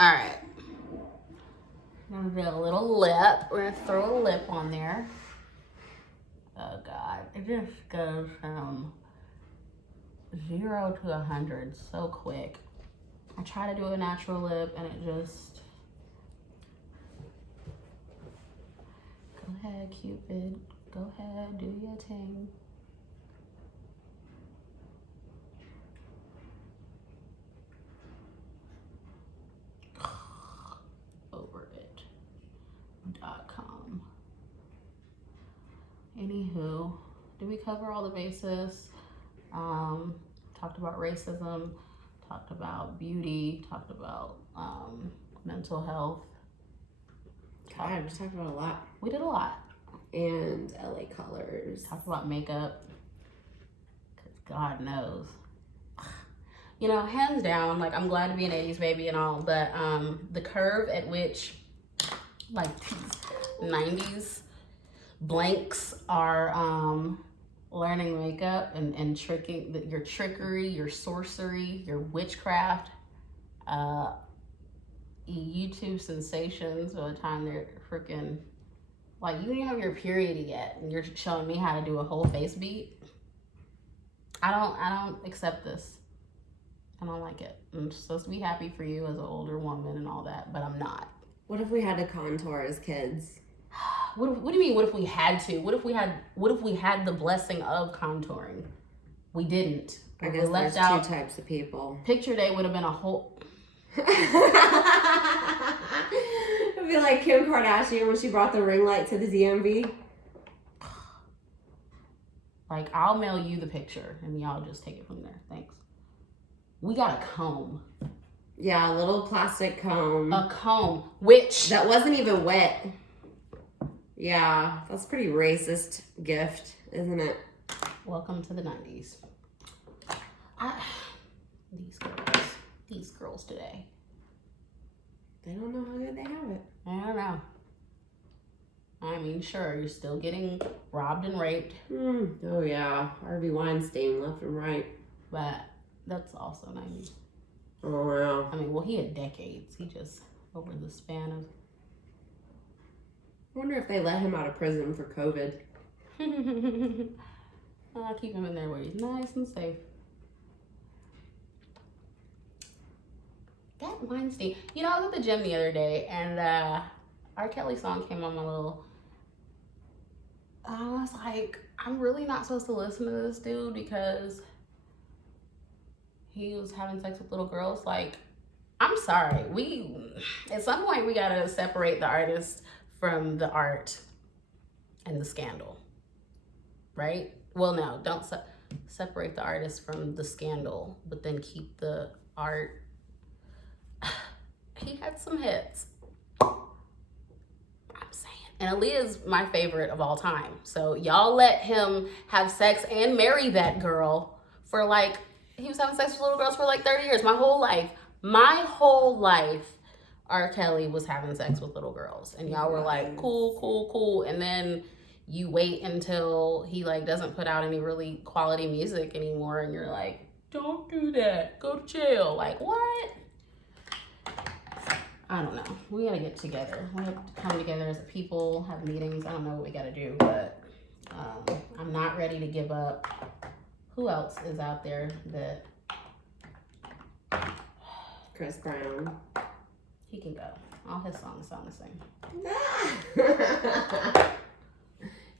All right. I'm gonna do a little lip. We're gonna throw a lip on there. Oh God, it just goes from 0 to 100 so quick. I try to do a natural lip and it just. Go ahead, Cupid. Go ahead, do your thing. Overit.com. Anywho, did we cover all the bases? Talked about racism, talked about beauty, talked about mental health. God, we talked about a lot. We did a lot. And LA colors. Talked about makeup. Because God knows. You know, hands down, like, I'm glad to be an 80s baby and all, but the curve at which, like, these 90s blanks are learning makeup and tricking, your trickery, your sorcery, your witchcraft, YouTube sensations by the time they're freaking, like, you don't even have your period yet, and you're showing me how to do a whole face beat. I don't accept this. I don't like it. I'm supposed to be happy for you as an older woman and all that, but I'm not. What if we had to contour as kids? What do you mean? What if we had to? What if we had the blessing of contouring? We didn't. I guess there's two types of people. Picture day would have been a whole. It'd be like Kim Kardashian when she brought the ring light to the DMV. Like, I'll mail you the picture and y'all just take it from there. Thanks. We got a comb. Yeah, a little plastic comb. A comb, which... That wasn't even wet. Yeah, that's a pretty racist gift, isn't it? Welcome to the 90s. These girls today. They don't know how good they have it. I don't know. I mean, sure, you're still getting robbed and raped. Oh, yeah. Harvey Weinstein left and right. But that's also 90s. Oh, yeah. I mean, well, he had decades. He just, over the span of... I wonder if they let him out of prison for COVID. I'll keep him in there where he's nice and safe. That Weinstein. You know, I was at the gym the other day, and R. Kelly song came on my little... I was like, I'm really not supposed to listen to this dude because he was having sex with little girls. Like, I'm sorry. At some point, we gotta separate the artist from the art and the scandal, right? Well, no, don't separate the artist from the scandal, but then keep the art. He had some hits. I'm saying. And Aaliyah's my favorite of all time. So y'all let him have sex and marry that girl for like, he was having sex with little girls for like 30 years. My whole life, R. Kelly was having sex with little girls. And y'all were like, cool. And then you wait until he like doesn't put out any really quality music anymore. And you're like, don't do that. Go to jail. Like, what? I don't know. We gotta get together. We have to come together as a people, have meetings. I don't know what we gotta do, but I'm not ready to give up. Who else is out there that... Chris Brown. He can go. All his songs sound the same.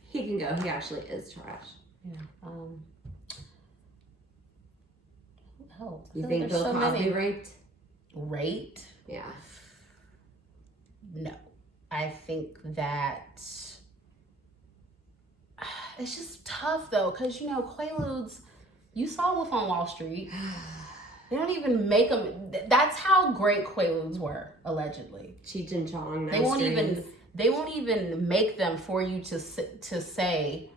He can go. He actually is trash. Yeah. Who else? You think Bill Cosby raped? Raped? Yeah. No. I think that it's just tough though, because you know, Quaaludes, you saw Wolf on Wall Street. They don't even make them. That's how great Quaaludes were, allegedly. Cheech and Chong. They won't even make them for you to say,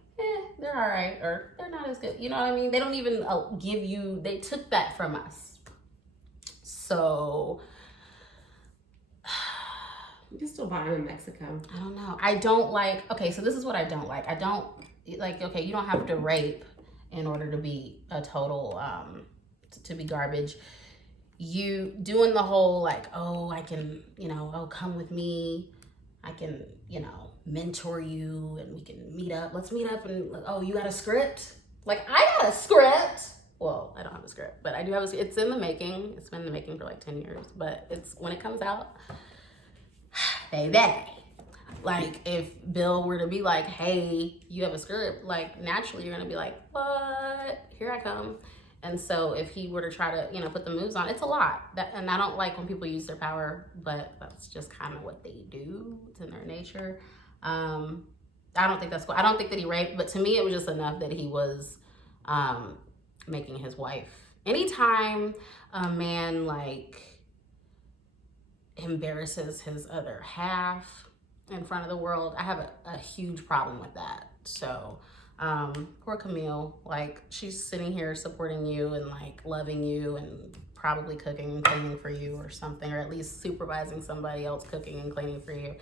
they're all right, or they're not as good. You know what I mean? They don't even give you. They took that from us. So you can still buy them in Mexico. I don't know. I don't like. Okay, so this is what I don't like. I don't like. Okay, you don't have to rape in order to be a total. To be garbage. you doing the whole like, oh, I can, oh, come with me. I can, mentor you and we can meet up. Let's meet up and, oh, you got a script? Like, I got a script. Well, I don't have a script, but I do have it's in the making. It's been in the making for like 10 years, but when it comes out, baby. Like, if Bill were to be like, hey, you have a script, like, naturally you're going to be like, what? Here I come. And so if he were to try to, put the moves on, it's a lot. And I don't like when people use their power, but that's just kind of what they do. It's in their nature. I don't think that's cool. I don't think that he raped, but to me it was just enough that he was making his wife. Anytime a man, like, embarrasses his other half in front of the world, I have a huge problem with that. So poor Camille, like, she's sitting here supporting you and like loving you and probably cooking and cleaning for you or something, or at least supervising somebody else cooking and cleaning for you,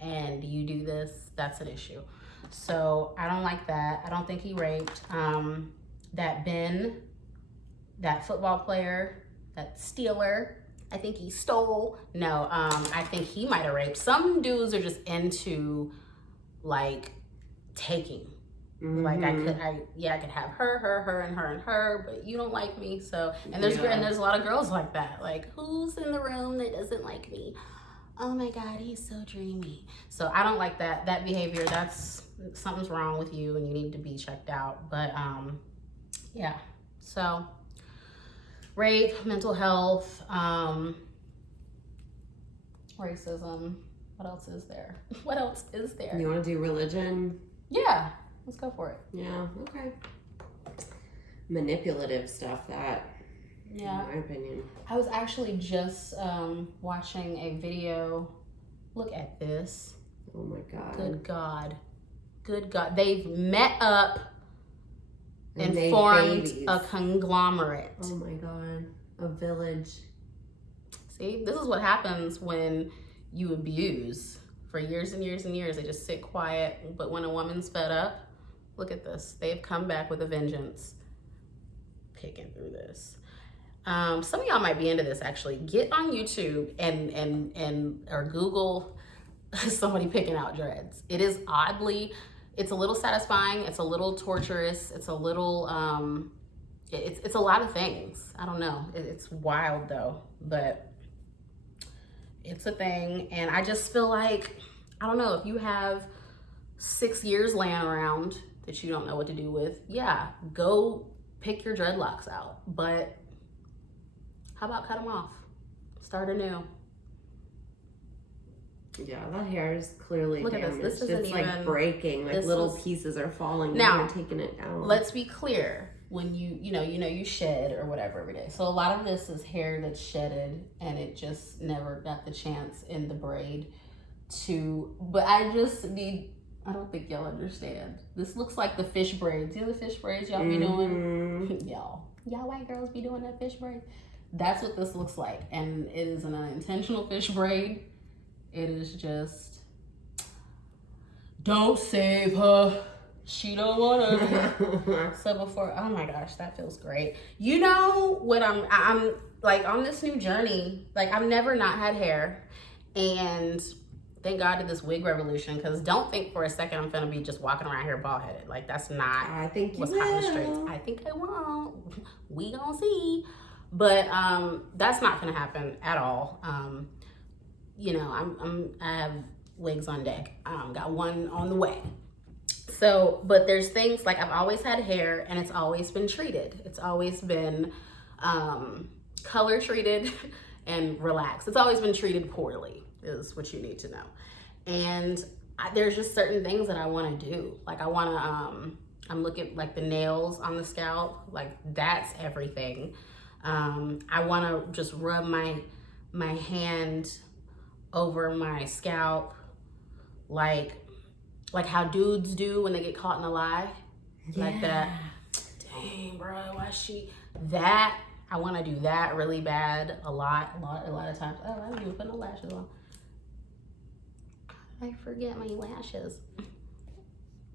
and you do this, that's an issue. So I don't like that. I don't think he raped. That Ben, that football player, that Steeler, I think he stole. No, I think he might have raped. Some dudes are just into like taking. Mm-hmm. Like I could have her, and her, but you don't like me. So, and there's a lot of girls like that. Like, who's in the room that doesn't like me? Oh my God, he's so dreamy. So I don't like that behavior. That's something's wrong with you and you need to be checked out. But yeah. So rape, mental health, racism. What else is there? You want to do religion? Yeah. Let's go for it. Yeah, okay. Manipulative stuff, that, yeah, in my opinion. I was actually just watching a video. Look at this. Oh my God. Good God. They've met up and formed babies. A conglomerate. Oh my God. A village. See, this is what happens when you abuse for years and years and years. They just sit quiet, but when a woman's fed up, look at this. They've come back with a vengeance. Picking through this. Some of y'all might be into this, actually. Get on YouTube and or Google somebody picking out dreads. It is it's a little satisfying. It's a little torturous. It's a little, it's a lot of things. I don't know. It's wild though, but it's a thing. And I just feel like, I don't know, if you have 6 years laying around that you don't know what to do with, yeah, go pick your dreadlocks out. But how about cut them off? Start anew. Yeah, that hair is clearly Look damaged. At this. This it's like breaking, like little pieces are falling down and taking it down. Let's be clear. When you shed or whatever every day. So a lot of this is hair that's shedded and it just never got the chance in the braid but I don't think y'all understand. This looks like the fish braids. You know the fish braids y'all be doing? Y'all white girls be doing that fish braid. That's what this looks like. And it is an unintentional fish braid. It is just, don't save her. She don't want to. So before, oh my gosh, that feels great. You know what I'm like on this new journey, like I've never not had hair, and thank God to this wig revolution, because don't think for a second I'm gonna be just walking around here bald headed. Like that's not what's hot in the streets. I think I won't. We gonna see. But that's not gonna happen at all. I have wigs on deck. Got one on the way. So, but there's things like I've always had hair and it's always been treated. It's always been color treated and relaxed. It's always been treated poorly is what you need to know. And there's just certain things that I want to do. Like I want to, I'm looking like the nails on the scalp, like that's everything. I want to just rub my hand over my scalp, like how dudes do when they get caught in a lie, like that. Dang, bro, why that? I want to do that really bad, a lot of times. Oh, I didn't even put no lashes on. I forget my lashes.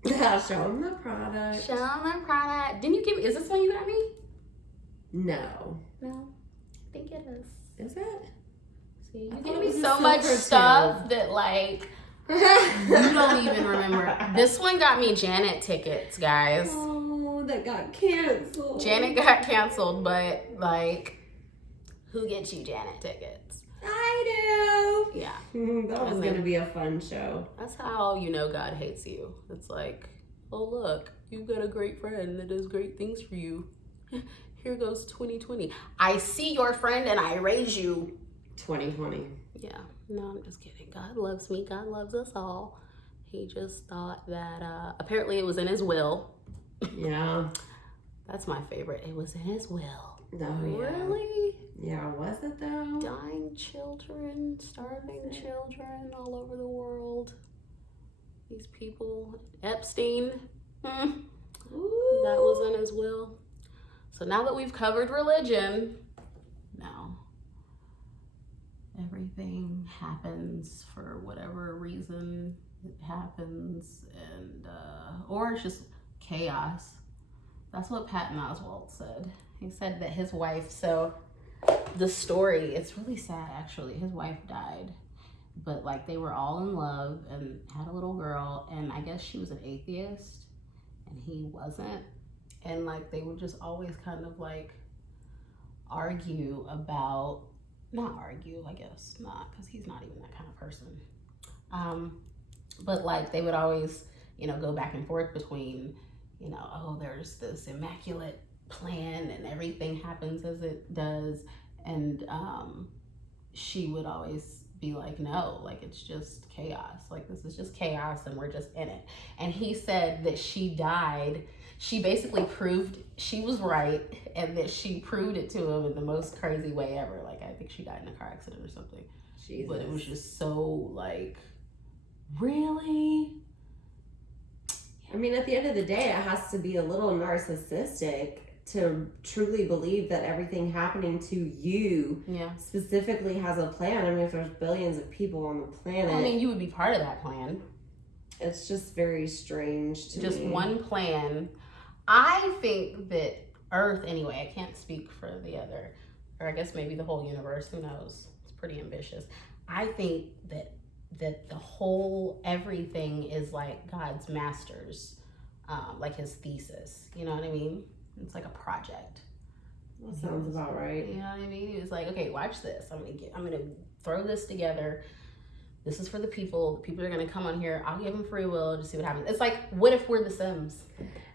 Yeah, show them the product. Show them the product. Didn't you give me? Is this one you got me? No. think it is. Is it? See, I you thought give it me was a so much silver stuff too. that like you don't even remember. This one got me Janet tickets, guys. Oh, that got canceled. Janet got canceled, but like, who gets you Janet tickets? I do. Yeah. That was going to be a fun show. That's how you know God hates you. It's like, oh look, you've got a great friend that does great things for you. Here goes 2020. I see your friend and I raise you. 2020. Yeah, no, I'm just kidding. God loves me. God loves us all. He just thought that apparently it was in his will. Yeah. That's my favorite. It was in his will. Oh, yeah. Really? Yeah, was it though? Dying children, starving children all over the world. These people. Epstein. That was in his will. So now that we've covered religion, now everything happens for whatever reason it happens, and or it's just chaos. That's what Patton Oswalt said. He said that his wife, so the story, it's really sad actually. His wife died, but like they were all in love and had a little girl, and I guess she was an atheist and he wasn't. And like they would just always kind of like argue about, not argue, I guess not, because he's not even that kind of person. But like they would always, go back and forth between, oh, there's this immaculate plan and everything happens as it does. And she would always be like, no, like it's just chaos. Like this is just chaos and we're just in it. And he said that she died. She basically proved she was right, and that she proved it to him in the most crazy way ever. Like I think she died in a car accident or something. Jesus. But it was just so like, really? I mean, at the end of the day, it has to be a little narcissistic to truly believe that everything happening to you specifically has a plan. I mean, if there's billions of people on the planet. I mean, you would be part of that plan. It's just very strange to just me. one plan. I think that Earth, anyway, I can't speak for the other, or I guess maybe the whole universe, who knows? It's pretty ambitious. I think that the whole everything is like God's master's, like his thesis. You know what I mean? It's like a project. That sounds about right. You know what I mean? He was like, okay, watch this. I'm gonna throw this together. This is for the people. The people are gonna come on here. I'll give them free will to see what happens. It's like, what if we're the Sims?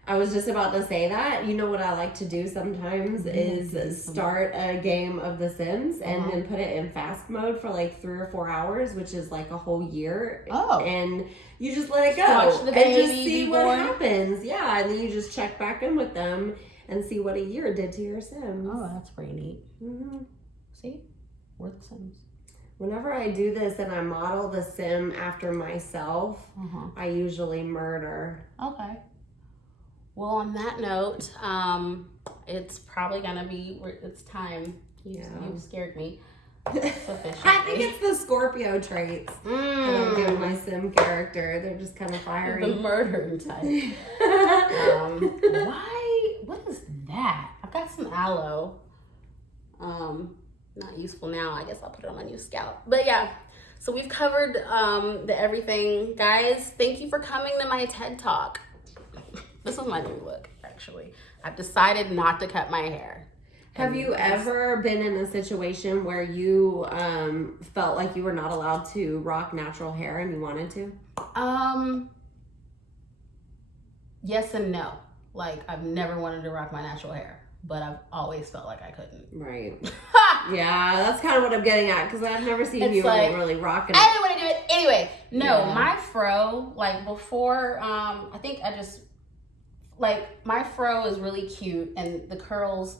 I was just about to say that. You know what I like to do sometimes is start a game of The Sims and then put it in fast mode for like 3 or 4 hours, which is like a whole year. Oh. And you just let it go. Watch the and just baby see be what born. happens. Yeah, and then you just check back in with them and see what a year did to your Sims. Oh, that's pretty neat. Mm-hmm. See? We're the Sims. Whenever I do this and I model the Sim after myself, I usually murder. Okay. Well, on that note, it's probably gonna be, it's time. You've scared me sufficiently. I think it's the Scorpio traits that I give my Sim character. They're just kind of fiery. The murder type. Why? What is that? I've got some aloe. Not useful now. I guess I'll put it on my new scalp. But yeah, so we've covered the everything. Guys, thank you for coming to my TED Talk. This is my new look, actually. I've decided not to cut my hair. Have you ever been in a situation where you felt like you were not allowed to rock natural hair and you wanted to? Yes and no. Like, I've never wanted to rock my natural hair, but I've always felt like I couldn't. Right. Yeah, that's kind of what I'm getting at, because I've never seen you like, really rocking it. I didn't want to do it anyway. No, my fro, like before, I think I just, like, my fro is really cute, and the curls,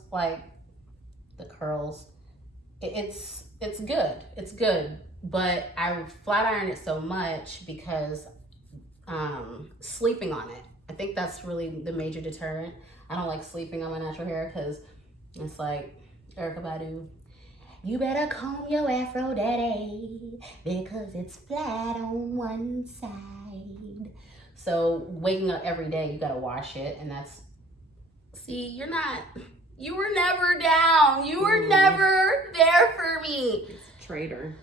it's good. It's good, but I flat iron it so much because sleeping on it. I think that's really the major deterrent. I don't like sleeping on my natural hair because it's like, Erykah Badu, you better comb your afro, daddy, because it's flat on one side. So waking up every day, you gotta wash it, and that's, see, you're not You were never down. You were never there for me. He's a traitor.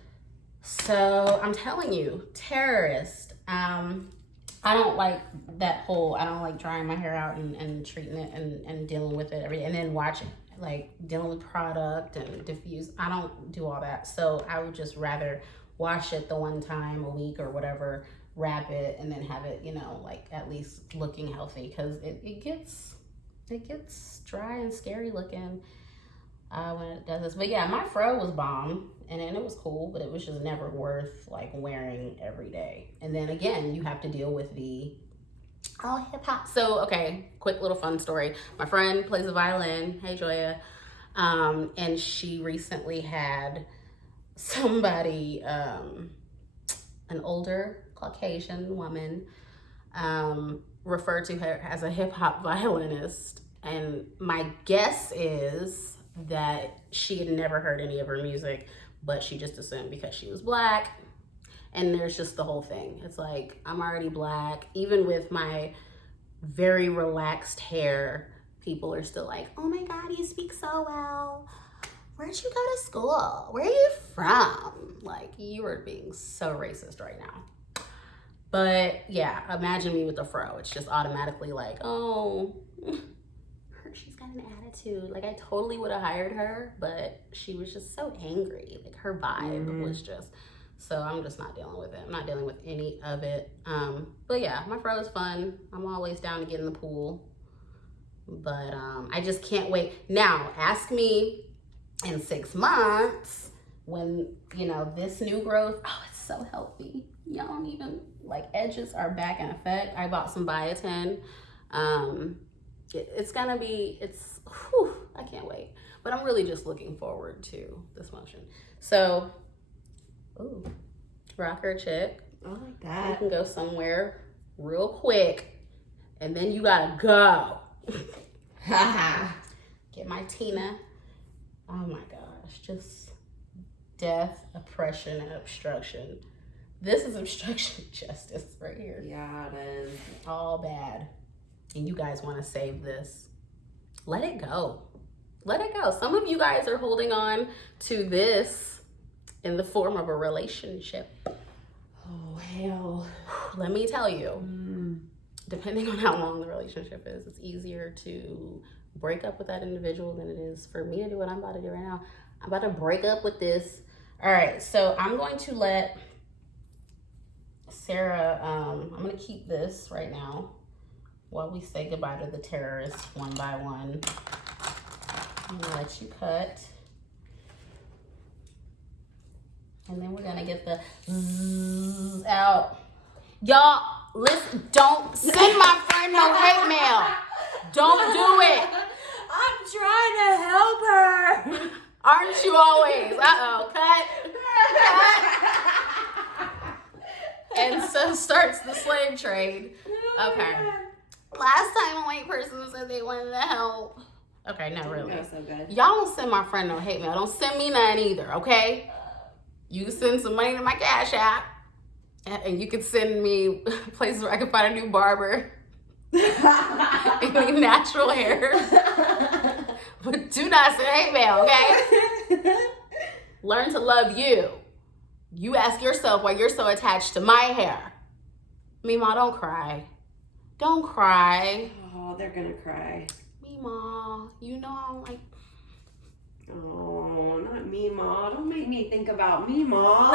So I'm telling you, terrorist. I don't like that whole, I don't like drying my hair out and treating it and dealing with it every day. And then watching, like dealing with product and diffuse. I don't do all that. So I would just rather wash it the one time a week or whatever, wrap it, and then have it, you know, like at least looking healthy. Because it gets dry and scary looking when it does this. But yeah, my fro was bomb. And then it was cool, but it was just never worth like wearing every day. And then again, you have to deal with the hip hop. So, okay, quick little fun story. My friend plays the violin. Hey, Joya. And she recently had somebody, an older Caucasian woman, refer to her as a hip hop violinist. And my guess is that she had never heard any of her music, but she just assumed because she was Black. And there's just the whole thing. It's like, I'm already Black. Even with my very relaxed hair, people are still like, oh my God, you speak so well. Where'd you go to school? Where are you from? Like, you are being so racist right now. But yeah, imagine me with a fro. It's just automatically like, oh, she's got an attitude. Like, I totally would have hired her, but she was just so angry. Like, her vibe was just, so I'm just not dealing with it. I'm not dealing with any of it. But yeah, my fro is fun. I'm always down to get in the pool. But I just can't wait. Now, ask me in 6 months when, you know, this new growth, oh, it's so healthy. Y'all don't even, like, edges are back in effect. I bought some biotin. It's gonna be, I can't wait. But I'm really just looking forward to this motion. So, rocker chick. I like that. You can go somewhere real quick, and then you gotta go. Get my Tina. Oh my gosh, just death, oppression, and obstruction. This is obstruction of justice right here. Yeah, it is. All bad. And you guys want to save this. Let it go. Let it go. Some of you guys are holding on to this in the form of a relationship. Oh, hell. Let me tell you, depending on how long the relationship is, it's easier to break up with that individual than it is for me to do what I'm about to do right now. I'm about to break up with this. All right, so I'm going to let Sarah, I'm going to keep this right now while we say goodbye to the terrorists one by one. I'm gonna let you cut. And then we're gonna get the zzz out. Y'all, listen, don't send my friend no hate mail. Don't do it. I'm trying to help her. Aren't you always? Uh-oh, cut. And so starts the slave trade. Okay. Last time a white person said they wanted to help. Okay, no, really. That was so good. Y'all don't send my friend no hate mail. Don't send me none either, okay? You can send some money to my Cash App. And you can send me places where I can find a new barber. Any natural hair. But do not send hate mail, okay? Learn to love you. You ask yourself why you're so attached to my hair. Meemaw, don't cry. Don't cry. Oh, they're gonna cry. Meemaw, you know I don't like. Oh, not me, Ma. Don't make me think about me, Ma.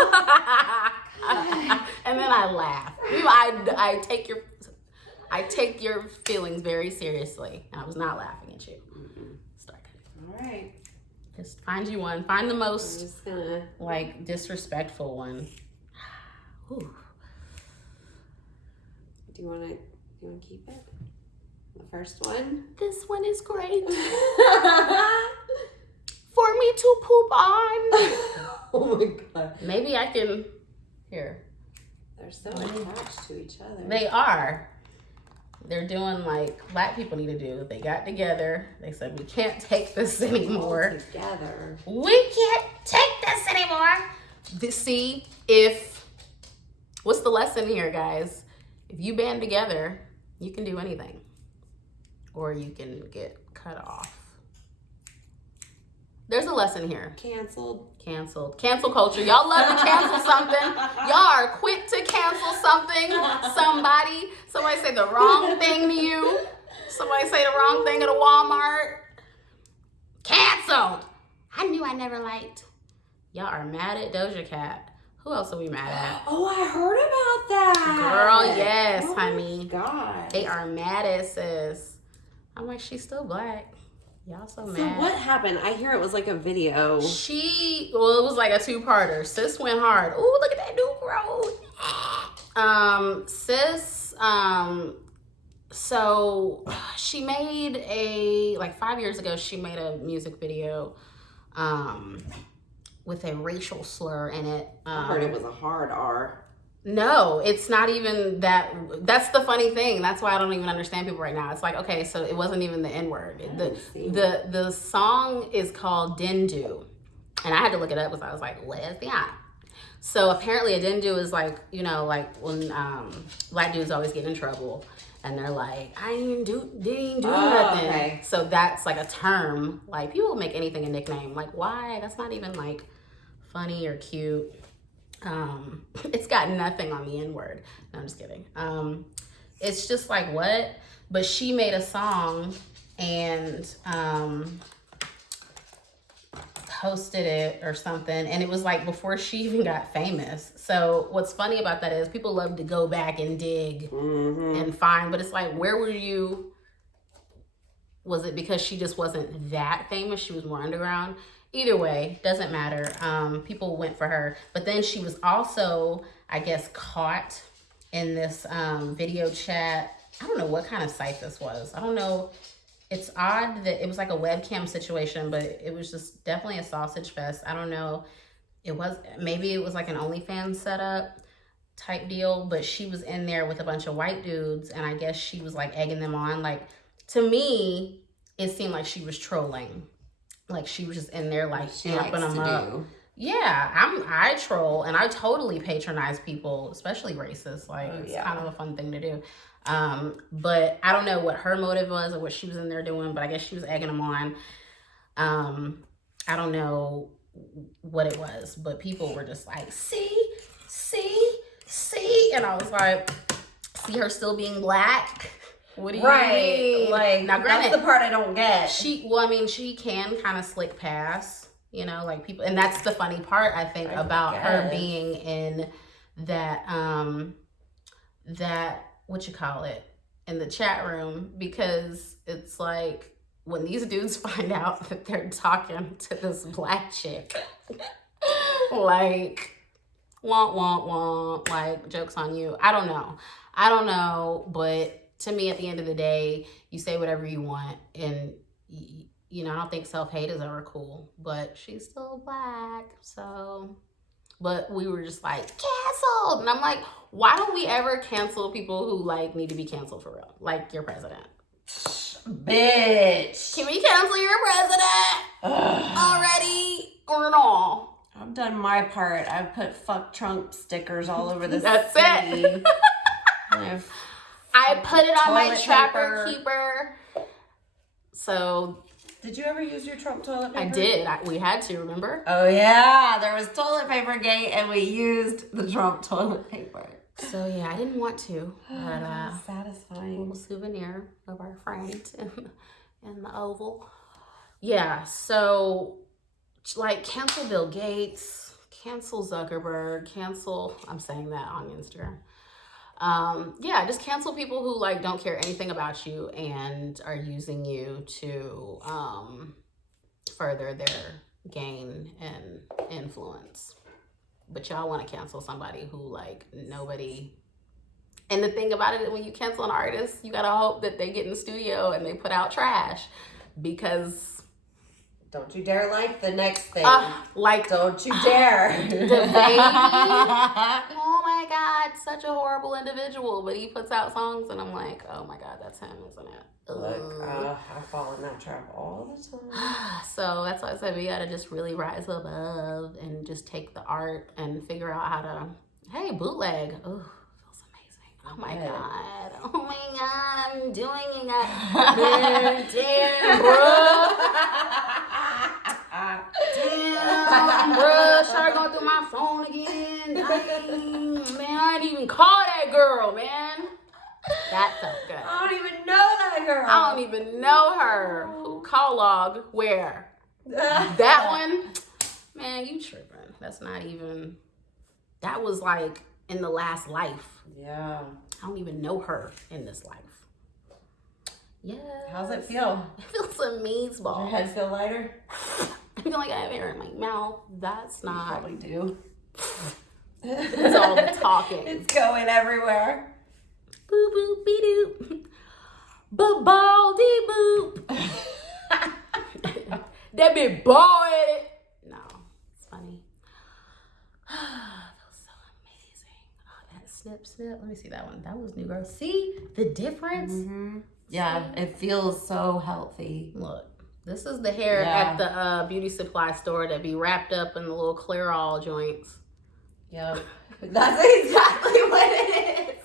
And then I laugh. I take your feelings very seriously. And I was not laughing at you. Start cutting. All right. Just find you one. Find the I'm most just gonna like disrespectful one. Ooh. Do you wanna keep it? The first one? This one is great. For me to poop on. Oh my god. Maybe I can. Here. They're so attached to each other. They are. They're doing like Black people need to do. They got together. They said, we can't take this anymore. All together. We can't take this anymore. See, what's the lesson here, guys? If you band together, you can do anything. Or you can get cut off. There's a lesson here. Canceled. Cancel culture. Y'all love to cancel something. Y'all are quick to cancel something. Somebody say the wrong thing to you. Somebody say the wrong thing at a Walmart. Canceled. I knew I never liked. Y'all are mad at Doja Cat. Who else are we mad at? Oh, I heard about that. Girl, yes, honey. God. They are mad at sis. I'm like, she's still black. Y'all so mad. So what happened? I hear it was like a video. It was like a 2-parter. Sis went hard. Ooh, look at that new growth. Sis, so she made like 5 years ago, she made a music video, with a racial slur in it. I heard it was a hard R. No, it's not even that. That's the funny thing. That's why I don't even understand people right now. It's like, okay, so it wasn't even the N-word. The song is called Dindu. And I had to look it up because I was like, what is that? So apparently a Dindu is like, you know, like when black dudes always get in trouble and they're like, I didn't even do nothing. Okay. So that's like a term. Like people make anything a nickname. Like why? That's not even like funny or cute. It's got nothing on the N-word. No, I'm just kidding. It's just like what? But she made a song and posted it or something, and it was like before she even got famous. So what's funny about that is people love to go back and dig and find, but it's like, where were you? Was it because she just wasn't that famous? She was more underground? Either way, doesn't matter. People went for her. But then she was also, I guess, caught in this video chat. I don't know what kind of site this was. I don't know. It's odd that it was like a webcam situation, but it was just definitely a sausage fest. I don't know. Maybe it was like an OnlyFans setup type deal, but she was in there with a bunch of white dudes, and I guess she was like egging them on. Like, to me, it seemed like she was trolling. Like she was just in there like amping them up. Yeah, I troll and I totally patronize people, especially racists. Like it's kind of a fun thing to do. But I don't know what her motive was or what she was in there doing, but I guess she was egging them on. I don't know what it was, but people were just like, see, and I was like, see her still being black. What do you mean? Like, now, granted, that's the part I don't get. She can kind of slick pass, you know, like people, and that's the funny part I think about her being in that what you call it, in the chat room, because it's like when these dudes find out that they're talking to this black chick, like womp, like joke's on you. I don't know, but to me, at the end of the day, you say whatever you want, and you know, I don't think self-hate is ever cool, but she's still black, so. But we were just like, canceled, and I'm like, why don't we ever cancel people who like need to be canceled for real, like your president? Bitch, can we cancel your president already or not? I've done my part. I've put fuck Trump stickers all over this That's city. It. I put it on my Trapper Keeper. So, did you ever use your Trump toilet paper? I did. We had to, remember? Oh yeah, there was toilet paper gate, and we used the Trump toilet paper. So yeah, I didn't want to, but satisfying. A little souvenir of our friend in the Oval. Yeah. So, like, cancel Bill Gates, cancel Zuckerberg, I'm saying that on Instagram. Yeah, just cancel people who like don't care anything about you and are using you to further their gain and influence. But y'all want to cancel somebody who like nobody. And the thing about it, when you cancel an artist, you gotta hope that they get in the studio and they put out trash, because don't you dare like the next thing. Like, don't you dare. The baby. Oh my God, such a horrible individual. But he puts out songs and I'm like, oh my God, that's him, isn't it? Look, I fall in that trap all the time. So that's why I said we gotta just really rise above and just take the art and figure out how to, hey, bootleg. Oh, feels amazing. Oh my God. Oh my God, I'm doing it. Damn, bro. damn, bruh, started going through my phone again. Dang, man, I didn't even call that girl, man. That felt good. I don't even know that girl. I don't even know her. Who call log? Where? That one? Man, you tripping. That's not even... That was like in the last life. Yeah. I don't even know her in this life. Yeah. How's it feel? It feels amazeballs. Does your head feel lighter? I feel like I have air in my mouth. That's not... You probably do. It's all the talking. It's going everywhere. Boop, boop, be doop. Ba-baldy boop. That be boy. No, it's funny. That was so amazing. Oh, that snip, snip. Let me see that one. That was new, girl. See the difference? Mm-hmm. Yeah, it feels so healthy. Look, this is the hair at the beauty supply store that be wrapped up in the little Clairol joints. Yep. That's exactly what it is.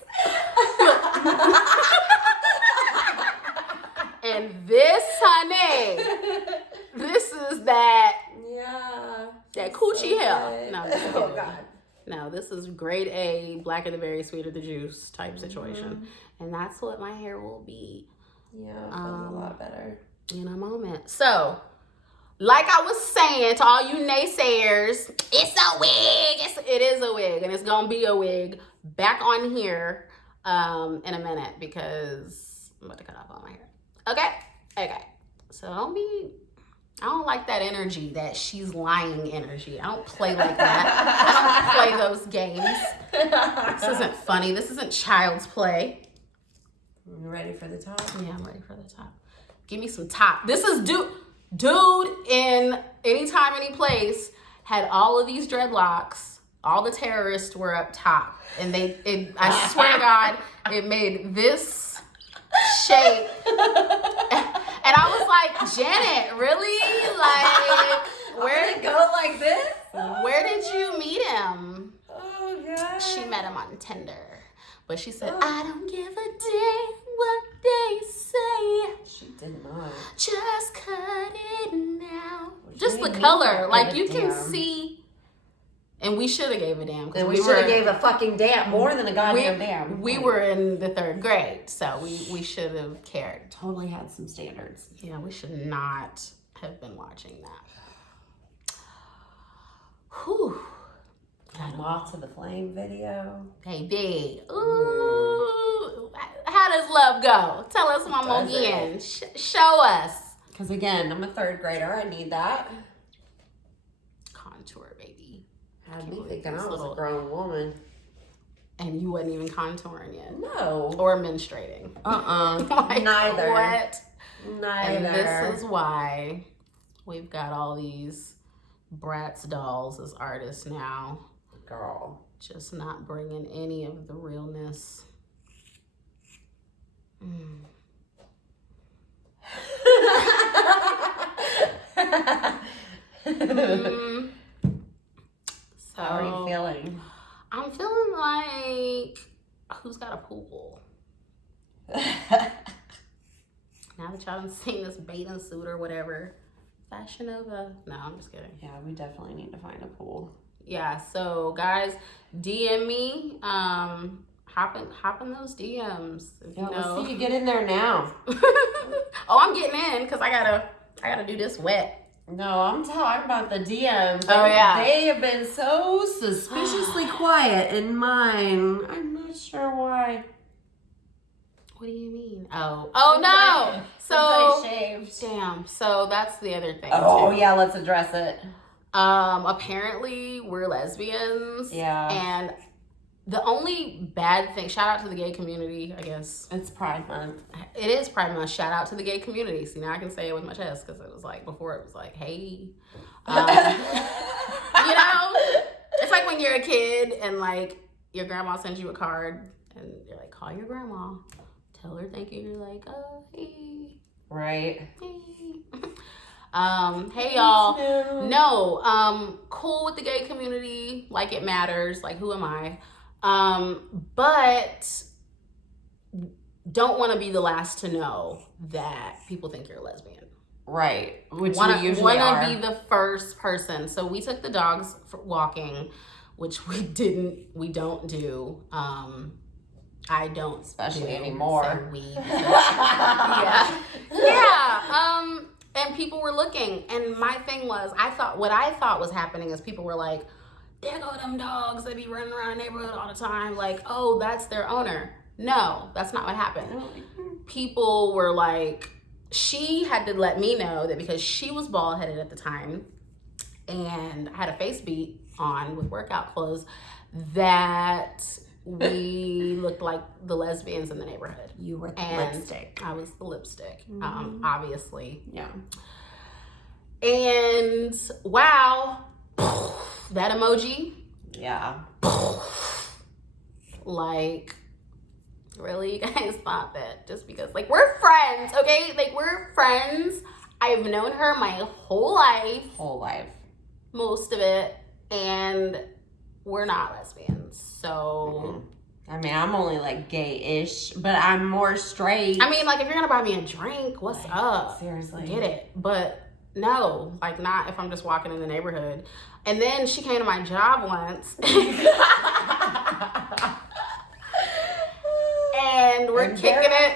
And this, honey, this is that coochie so hair. No, oh God. No, this is grade A, black of the berry, sweet of the juice type situation. And that's what my hair will be. Yeah, it feels a lot better. In a moment. So, like I was saying to all you naysayers, it's a wig. It is a wig, and it's gonna be a wig back on here in a minute because I'm about to cut off all my hair. Okay. So I don't like that energy, that she's lying energy. I don't play like that. I don't play those games. This isn't funny. This isn't child's play. You ready for the top? Yeah, I'm ready for the top. Give me some top. This is dude in Anytime, Any Place had all of these dreadlocks. All the terrorists were up top. And I swear to God, it made this shape. And I was like, Janet, really? Like, where did it go like this? Where did you meet him? Oh, God. She met him on Tinder. But she said, I don't give a damn what they say. She did not. Just cut it now. Well, just the color. Like, you can see. And we should have gave a damn. And we should have gave a fucking damn. More than a goddamn damn. We were in the 3rd grade. So we should have cared. Totally had some standards. Yeah, we should not have been watching that. Whew. Moth to the Flame video. Baby. Ooh. How does love go? Tell us, Mama, again. Show us. Because again, I'm a 3rd grader. I need that. Contour, baby. Had me thinking I was a grown woman. And you wasn't even contouring yet. No. Or menstruating. Like, neither. What? Neither. And this is why we've got all these Bratz dolls as artists now. Girl. Just not bringing any of the realness. So, how are you feeling? I'm feeling like, who's got a pool? Now that y'all done seen this bathing suit or whatever. Fashion Nova. No, I'm just kidding. Yeah, we definitely need to find a pool. Yeah, so guys, DM me. Hop in those DMs. Yeah, let's see you get in there now. Oh, I'm getting in because I gotta do this wet. No, I'm talking about the DMs. Oh, yeah. They have been so suspiciously quiet in mine. I'm not sure why. What do you mean? Oh no! So I shaved. Damn. So that's the other thing. Oh too. yeah, let's address it. Apparently we're lesbians. Yeah. And the only bad thing, shout out to the gay community, I guess. It's Pride Month. It is Pride Month. Shout out to the gay community. See, now I can say it with my chest because it was like, before it was like, hey. You know? It's like when you're a kid and like your grandma sends you a card and you're like, call your grandma. Tell her thank you. You're like, oh, hey. Right. Hey. Hey y'all. No, cool with the gay community. Like it matters. Like, who am I? But don't want to be the last to know that people think you're a lesbian. Right. Which we usually are. Want to be the first person. So we took the dogs for walking, which we don't do. I don't, especially anymore. Yeah. And people were looking, and my thing was, what I thought was happening is people were like, there go them dogs that be running around the neighborhood all the time. Like, oh, that's their owner. No, that's not what happened. People were like, she had to let me know that because she was bald headed at the time and had a face beat on with workout clothes, that we looked like the lesbians in the neighborhood. You were the lipstick. I was the lipstick, obviously. Yeah. And wow, that emoji. Yeah. Like, really, you guys thought that just because, like, we're friends, okay? Like, we're friends. I've known her my whole life. Most of it. And we're not lesbians. So. I mean, I'm only like gay-ish, but I'm more straight. I mean, like, if you're going to buy me a drink, what's up? Seriously. Get it. But no, like, not if I'm just walking in the neighborhood. And then she came to my job once. And we're kicking it.